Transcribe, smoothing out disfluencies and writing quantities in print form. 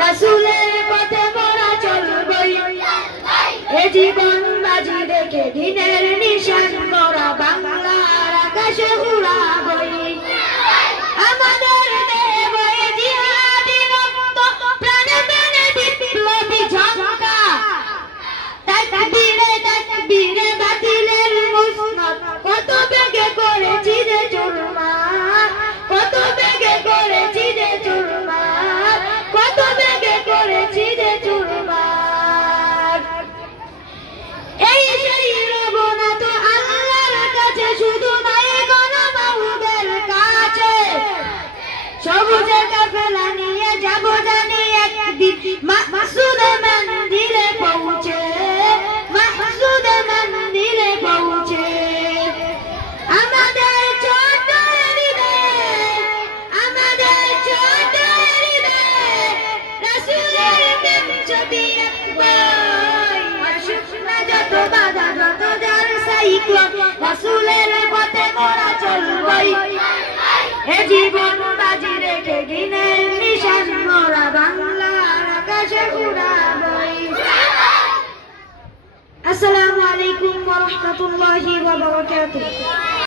রাসূলের পথে মোরা চলবই এ জীবন বাজি রেখে দিনের নিশান মোরা বাংলার আকাশে উড়াবই আমাদের দেব এ জিহাদি রক্ত প্রাণে প্রাণে বিপ্লবী ঝঙ্কা তাকবীরে তাকবীরে বাতিলের মুসনদ কত বেগে করেছি রে চুরমার কত বেগে করেছি রে চুরমার কত বেগে করেছি রে চুরমার এই সেই রবনাথ আল্লাহর কাছে শুধু নয় গণমাহুদের কাছে সবুজে কাফেলা নিয়ে যাব জানি একদিন মাকসুদে মন্দিরে পৌঁছে মাকসুদে মন্দিরে পৌঁছে আমাদের ছোট হৃদয়ে রাসূলের প্রেম ছবি আঁকবই আসুক না যত বাধা যত যার সাইক্লোন রাসূলের পথে মোরা চলবই এ জীবন বাজি রেখে দিনের নিশান মোরা বাংলার আকাশে উড়াবই আসসালামু আলাইকুম ওয়া রাহমাতুল্লাহি ওয়া বারাকাতুহু